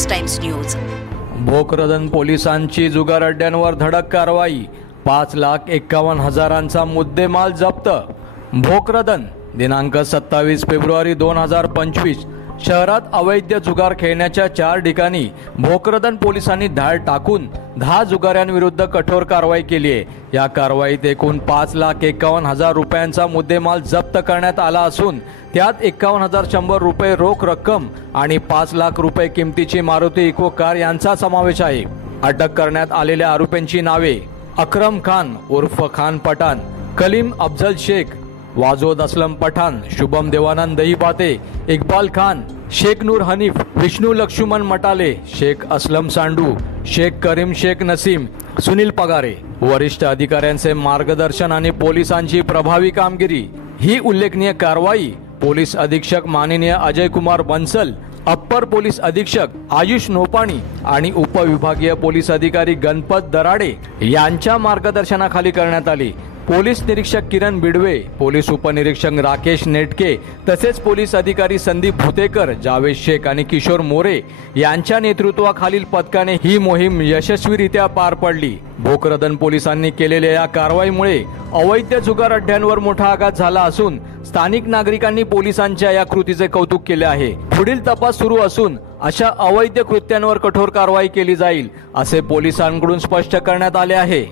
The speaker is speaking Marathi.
S times news. भोकरदन पोलिसांची जुगार अड्ड्यांवर धडक कारवाई। 5,51,000चा मुद्देमाल जप्त। भोकरदन दिनांक 27 फेब्रुवारी 2025 शहरात अवैध जुगार खेळण्याच्या 4 ठिकाणी भोकरदन पोलिसांनी धाड टाकून 10 जुगाऱ्यांविरुद्ध कठोर कारवाई केली आहे। या कारवाईत एकूण 5,51,000 रुपयांचा मुद्देमाल जप्त करण्यात आला असून त्यात 51,100 रुपये रोख रक्कम आणि 5 लाख रुपये किमतीची मारुती इको कार यांचा समावेश आहे। अटक करण्यात आलेल्या आरोपींची नावे अकरम खान उर्फ खान पठाण, कलीम अफजल शेख, वाजोद असलम पठाण, शुभम देवानंद दहीपाते, इकबाल खान, शेख नूर हनीफ, विष्णू लक्ष्मण मटाले, शेख असलम सांडू, शेख करीम शेख नसीम, सुनील पगारे। वरिष्ठ अधिकाऱ्यांचे मार्गदर्शन आणि पोलिसांची प्रभावी कामगिरी ही उल्लेखनीय कारवाई पोलीस अधीक्षक माननीय अजय कुमार बंसल, अप्पर पोलीस अधीक्षक आयुष नोपाणी आणि उपविभागीय पोलीस अधिकारी गणपत दराडे यांच्या मार्गदर्शनाखाली करण्यात आली। पोलीस निरीक्षक किरण बिडवे, पोलीस उपनिरीक्षक राकेश नेटके तसेच पोलीस अधिकारी संदीप भुतेकर, जावेद शेख आणि किशोर मोरे यांच्या नेतृत्वाखालील पथकाने ही मोहीम यशस्वीरित्या पार पडली। भोकरदन पोलिसांनी केलेल्या या कारवाईमुळे अवैध जुगार अड्ड्यांवर मोठा आघात झाला असून स्थानिक नागरिकांनी पोलिसांच्या या कृतीचे कौतुक केले आहे। पुढील तपास सुरू असून अशा अवैध कृत्यांवर कठोर कारवाई केली जाईल असे पोलिसांकडून स्पष्ट करण्यात आले आहे।